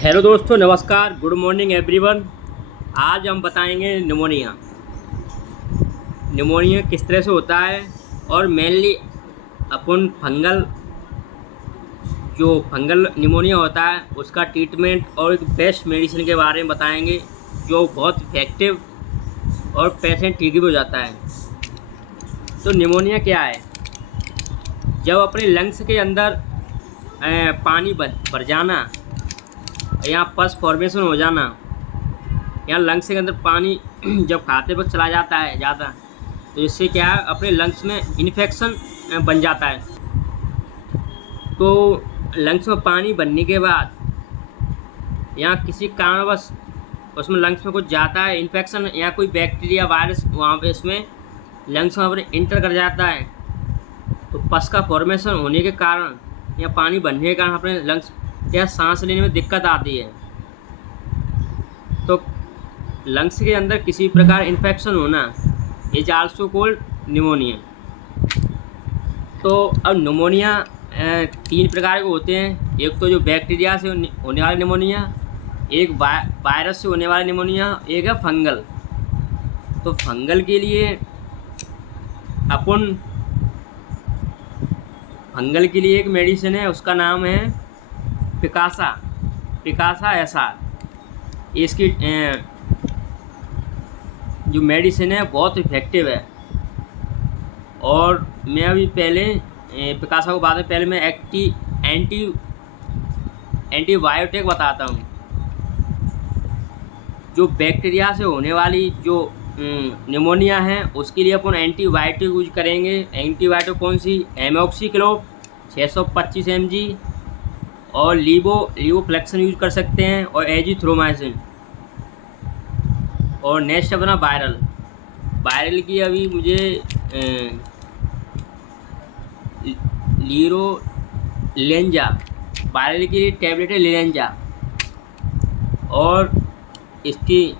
Hello दोस्तों, नमस्कार, good morning everyone. आज हम बताएंगे निमोनिया। निमोनिया किस तरह से होता है और मेनली अपन फंगल निमोनिया होता है उसका ट्रीटमेंट और एक बेस्ट मेडिसिन के बारे में बताएंगे जो बहुत इफेक्टिव और पेशेंट ठीक भी हो जाता है। तो निमोनिया क्या है? जब अपने लंग्स के अंदर पानी भर जाना या पस फॉर्मेशन हो जाना या लंग्स के अंदर पानी जब खाते वक्त चला जाता है ज़्यादा, तो इससे क्या है, अपने लंग्स में इन्फेक्शन बन जाता है। तो लंग्स में पानी बनने के बाद या किसी कारणवश उसमें लंग्स में कुछ जाता है इन्फेक्शन या कोई बैक्टीरिया वायरस वहाँ पे इसमें लंग्स में अपने इंटर कर जाता है, तो पस का फॉर्मेशन होने के कारण या पानी बनने के कारण अपने लंग्स या सांस लेने में दिक्कत आती है। तो लंग्स के अंदर किसी प्रकार इन्फेक्शन होना इज आल्सो कॉल्ड निमोनिया। तो अब निमोनिया 3 प्रकार के होते हैं। एक तो जो बैक्टीरिया से होने वाला निमोनिया, एक वायरस से होने वाला निमोनिया, एक है फंगल। तो फंगल के लिए एक मेडिसिन है, उसका नाम है पिकासा एसआर। इसकी जो मेडिसिन है बहुत इफेक्टिव है। और मैं अभी पहले पिकासा को बाद में पहले मैं एंटीबायोटिक बताता हूँ। जो बैक्टीरिया से होने वाली जो निमोनिया है उसके लिए अपन एंटीबायोटिक यूज करेंगे। एंटीबायोटिक कौन सी? एमोक्सिक्लोव 625 mg और लीवोफ्लेक्सन यूज कर सकते हैं और एजिथ्रोमाइसिन। और नेक्स्ट अपना वायरल की अभी मुझे लीरोलेंजा, वायरल की टैबलेट है लिलेंजा। और इसकी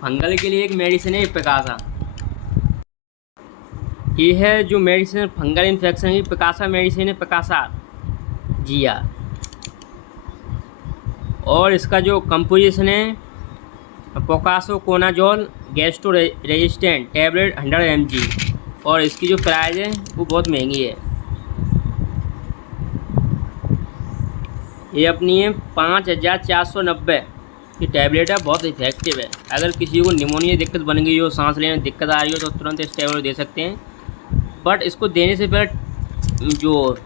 फंगल के लिए एक मेडिसिन है पिकासा। ये है जो मेडिसिन फंगल इन्फेक्शन की पिकासा मेडिसिन है, पिकासा जिया। और इसका जो कंपोजिशन है पोकासोकोनाजोल गैस्ट्रो रेजिस्टेंट टैबलेट 100 mg। और इसकी जो प्राइस है वो बहुत महंगी है। ये अपनी है 5490 की टैबलेट है, बहुत इफेक्टिव है। अगर किसी को निमोनिया दिक्कत बन गई हो, सांस लेने में दिक्कत आ रही हो, तो तुरंत इस टैबलेट दे सकते हैं। बट इसको देने से पहले जो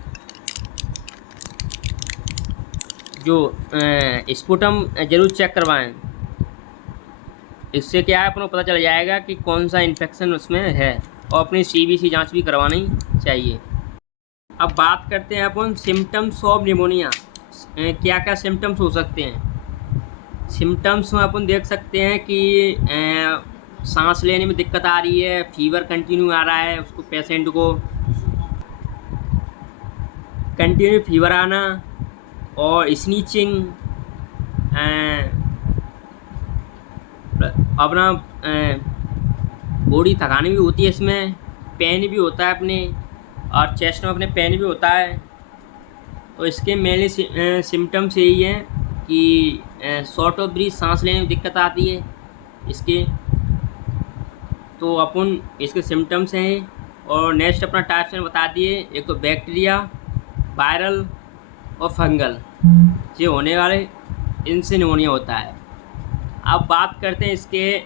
स्पुटम ज़रूर चेक करवाएं। इससे क्या है, अपन को पता चल जाएगा कि कौन सा इन्फेक्शन उसमें है। और अपनी CBC जांच भी करवानी चाहिए। अब बात करते हैं अपन सिम्टम्स ऑफ निमोनिया। क्या क्या सिम्टम्स हो सकते हैं? सिम्टम्स में अपन देख सकते हैं कि सांस लेने में दिक्कत आ रही है, फीवर कंटिन्यू आ रहा है, उसको पेशेंट को कंटिन्यू फीवर आना और स्नीचिंग, अपना बॉडी थकानी भी होती है, इसमें पेन भी होता है अपने, और चेस्ट में अपने पेन भी होता है। तो इसके मेनली सिम्टम्स यही हैं कि शॉर्ट ऑफ ब्रीथ, सांस लेने में दिक्कत आती है इसके। तो अपन इसके सिम्टम्स हैं। और नेक्स्ट अपना टाइप्स में बता दिए। एक तो बैक्टीरिया, वायरल और फंगल से होने वाले, इनसे निमोनिया होता है। अब बात करते हैं इसके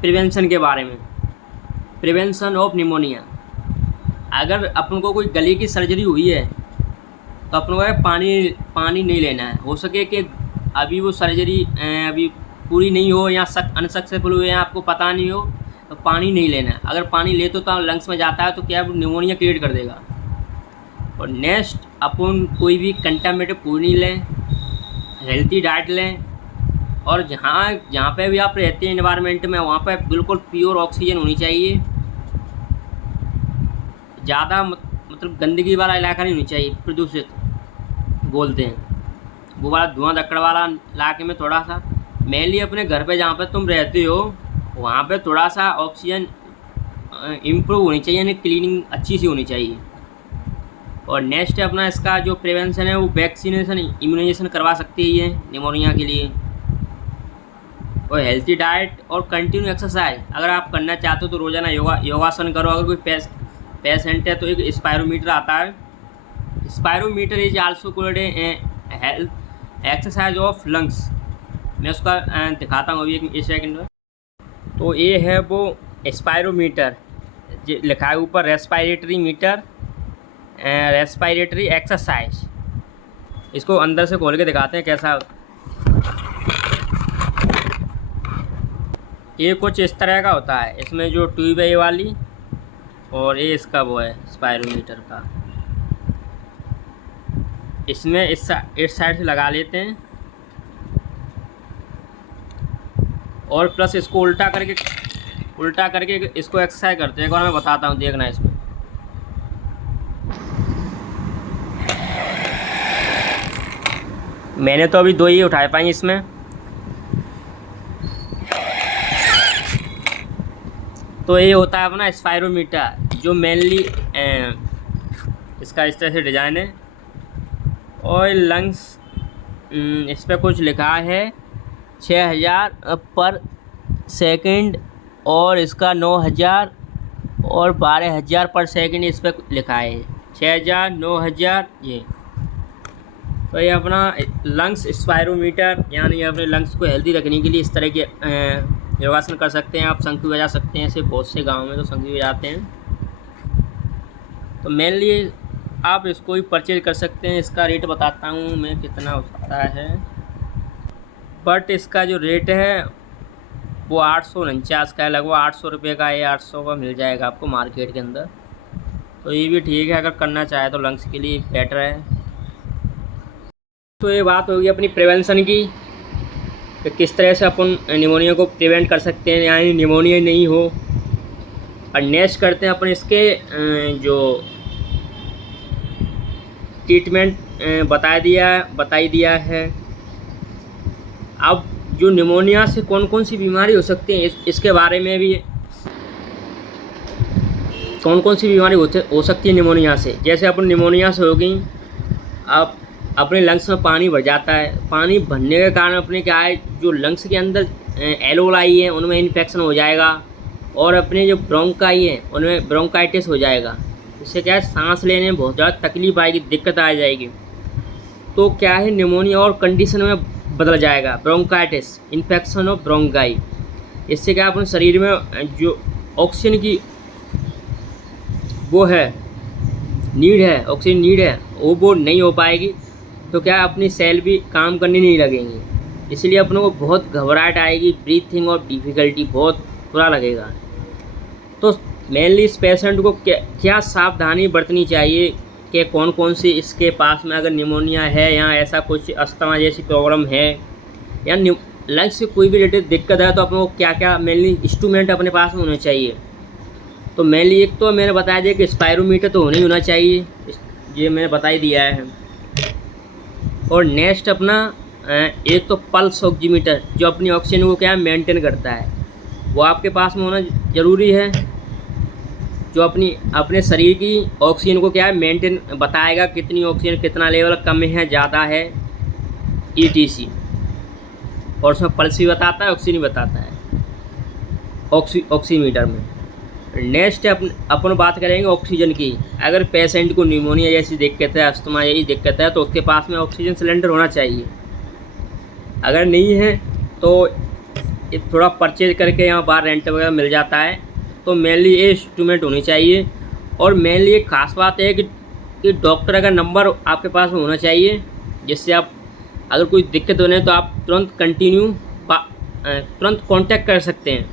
प्रिवेंशन के बारे में। Prevention of pneumonia. अगर अपन को कोई गले की सर्जरी हुई है तो अपन को पानी नहीं लेना है। हो सके कि अभी वो सर्जरी अभी पूरी नहीं हो या अनसक्सेसफुल हो या आपको पता नहीं हो, तो पानी नहीं लेना है। अगर पानी ले तो लंग्स में जाता है तो क्या है, निमोनिया क्रिएट कर देगा। और नेक्स्ट, अपन कोई भी कंटामिनेटेड फूड नहीं लें, हेल्थी डाइट लें। और जहाँ पे भी आप रहते हैं इन्वायरमेंट में, वहाँ पे बिल्कुल प्योर ऑक्सीजन होनी चाहिए। ज़्यादा मतलब गंदगी वाला इलाका नहीं होनी चाहिए, प्रदूषित बोलते हैं वो वाला, धुआं धक्कड़ वाला इलाके में थोड़ा सा। मेनली अपने घर पे जहाँ पे तुम रहते हो वहाँ पे थोड़ा सा ऑक्सीजन इम्प्रूव होनी चाहिए, यानी क्लीनिंग अच्छी सी होनी चाहिए। और नेक्स्ट है अपना इसका जो प्रिवेंशन है वो वैक्सीनेशन इम्यूनाइजेशन करवा सकती है ये निमोनिया के लिए। और हेल्थी डाइट और कंटिन्यू एक्सरसाइज अगर आप करना चाहते हो तो रोज़ाना योगासन करो। अगर कोई पेशेंट है तो एक स्पायरोमीटर आता है, spirometer is also called health exercise of lungs. मैं उसका दिखाता हूँ अभी एक सेकंड में। तो ये है वो स्पायरोमीटर, लिखा है ऊपर रेस्पायरेटरी मीटर, रेस्पायरेटरी एक्सरसाइज। इसको अंदर से खोल के दिखाते हैं कैसा। ये कुछ इस तरह का होता है, इसमें जो ट्यूब है ये वाली, और ये इसका वो है स्पायरोमीटर का। इसमें इस साइड से लगा लेते हैं और प्लस इसको उल्टा करके इसको एक्सरसाइज करते हैं। एक बार मैं बताता हूँ, देखना इसमें। मैंने तो अभी 2 ही उठाए पाई इसमें। तो ये होता है अपना स्पायरोमीटर, जो मेनली इसका इस तरह से डिज़ाइन है। और लंग्स इस पर कुछ लिखा है 6000 पर सेकंड, और इसका 9000 और 12000 पर सेकंड इस पर लिखा है। 6000 9000 ये। तो ये अपना लंग्स स्पायरोमीटर, यानी अपने लंग्स को हेल्दी रखने के लिए इस तरह के योगासन कर सकते हैं आप। शंख बजा सकते हैं, ऐसे बहुत से गाँव में तो शंख बजाते हैं। तो मेनली आप इसको ही परचेज कर सकते हैं। इसका रेट बताता हूँ मैं कितना होता है। बट इसका जो रेट है वो 849 का है, लगभग 800 रुपये का है। 800 का मिल जाएगा आपको मार्केट के अंदर। तो ये भी ठीक है, अगर करना चाहे तो लंग्स के लिए बेटर है। तो ये बात होगी अपनी प्रिवेंशन की, कि किस तरह से अपन निमोनिया को प्रिवेंट कर सकते हैं, यानी निमोनिया नहीं हो। और नेक्स्ट करते हैं अपन इसके जो ट्रीटमेंट बताई दिया है। अब जो निमोनिया से कौन कौन सी बीमारी हो सकती है इसके बारे में भी, कौन कौन सी बीमारी हो सकती है निमोनिया से। जैसे अपन निमोनिया से हो गई, अब अपने लंग्स में पानी भर जाता है। पानी भरने के कारण अपने क्या है, जो लंग्स के अंदर एलोलाई है उनमें इन्फेक्शन हो जाएगा, और अपने जो ब्रोंकाई है उनमें ब्रोंकाइटिस हो जाएगा। इससे क्या है, सांस लेने में बहुत ज़्यादा तकलीफ आएगी, दिक्कत आ जाएगी। तो क्या है, निमोनिया और कंडीशन में बदल जाएगा, ब्रोंकाइटिस, इन्फेक्शन ऑफ ब्रोंकाई। इससे क्या अपने शरीर में जो ऑक्सीजन की वो है नीड है, ऑक्सीजन नीड है, वो नहीं हो पाएगी। तो क्या अपनी सेल भी काम करने नहीं लगेंगी। इसलिए अपनों को बहुत घबराहट आएगी, ब्रीथिंग और डिफ़िकल्टी बहुत बुरा लगेगा। तो मेनली इस पेशेंट को क्या सावधानी बरतनी चाहिए कि कौन कौन सी इसके पास में अगर निमोनिया है या ऐसा कुछ अस्थमा जैसी प्रॉब्लम है या लंग्स से कोई भी रिलेटेड दिक्कत है, तो अपने को क्या क्या मेनली इंस्ट्रूमेंट अपने पास में होने चाहिए। तो मेनली एक तो मैंने बताया दिया कि स्पायरोमीटर तो होना ही होना चाहिए, ये मैंने बता ही दिया है। और नेक्स्ट अपना एक तो पल्स ऑक्सीमीटर, जो अपनी ऑक्सीजन को क्या मेंटेन करता है, वो आपके पास में होना ज़रूरी है। जो अपने शरीर की ऑक्सीजन को क्या है मेंटेन बताएगा, कितनी ऑक्सीजन, कितना लेवल कम है, ज़्यादा है, ETC। और उसमें पल्स भी बताता है, ऑक्सीजन भी बताता है ऑक्सीमीटर में। नेक्स्ट अपन बात करेंगे ऑक्सीजन की। अगर पेशेंट को निमोनिया जैसी दिक्कत है, अस्थमा जैसी दिक्कत है, तो उसके पास में ऑक्सीजन सिलेंडर होना चाहिए। अगर नहीं है तो थोड़ा परचेज करके यहाँ बाहर रेंट वगैरह मिल जाता है। तो मेनली ये इंस्ट्रूमेंट होनी चाहिए। और मेनली एक ख़ास बात है कि डॉक्टर का नंबर आपके पास में होना चाहिए, जिससे आप अगर कोई दिक्कत होने तो आप तुरंत कांटेक्ट कर सकते हैं।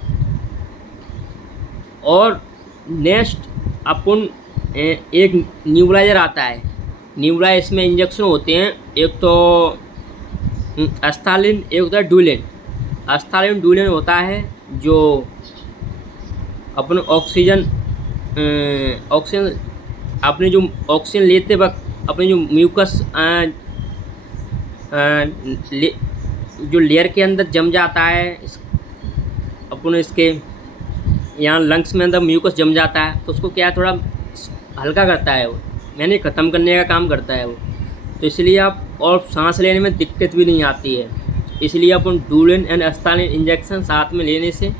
और नेक्स्ट अपन एक न्यूबलाइजर आता है। न्यूबलाइजर इसमें इंजेक्शन होते हैं, एक तो एस्थालिन, एक होता है डुलिन। एस्थालिन होता है जो अपन ऑक्सीजन अपने जो ऑक्सीजन लेते वक्त अपने जो म्यूकस जो लेयर के अंदर जम जाता है, अपन इसके यहाँ लंग्स में अंदर म्यूकस जम जाता है, तो उसको क्या थोड़ा हल्का करता है वो। यानी ख़त्म करने का काम करता है वो। तो इसलिए आप और सांस लेने में दिक्कत भी नहीं आती है। इसलिए अपन डुलेन एंड एस्टालिन इंजेक्शन साथ में लेने से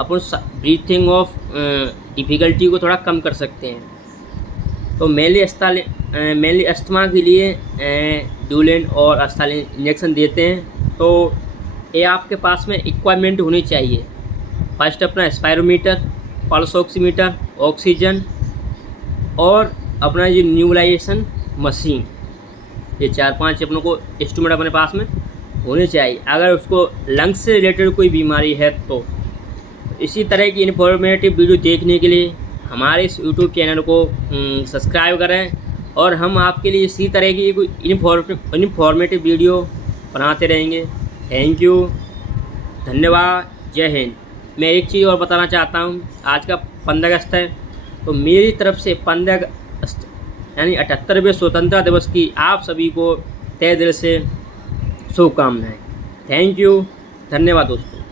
अपन ब्रीथिंग ऑफ डिफ़िकल्टी को थोड़ा कम कर सकते हैं। तो मेनली अस्थमा के लिए डुलेन और एस्टालिन इंजेक्शन देते हैं। तो ये आपके पास में इक्विपमेंट होनी चाहिए। फर्स्ट अपना स्पायरोमीटर, पल्स ऑक्सीमीटर, ऑक्सीजन और अपना ये न्यूबलाइजेशन मशीन, ये 4-5 अपनों को इंस्ट्रूमेंट अपने पास में होने चाहिए अगर उसको लंग्स से रिलेटेड कोई बीमारी है तो। इसी तरह की इन्फॉर्मेटिव वीडियो देखने के लिए हमारे इस यूट्यूब चैनल को सब्सक्राइब करें और हम आपके लिए इसी तरह की कोई इन्फॉर्मेटिव वीडियो बनाते रहेंगे। थैंक यू, धन्यवाद, जय हिंद। मैं एक चीज़ और बताना चाहता हूँ, आज का 15 अगस्त है, तो मेरी तरफ से 15 अगस्त यानी 78वें स्वतंत्रता दिवस की आप सभी को तहे दिल से शुभकामनाएँ। थैंक यू, धन्यवाद दोस्तों।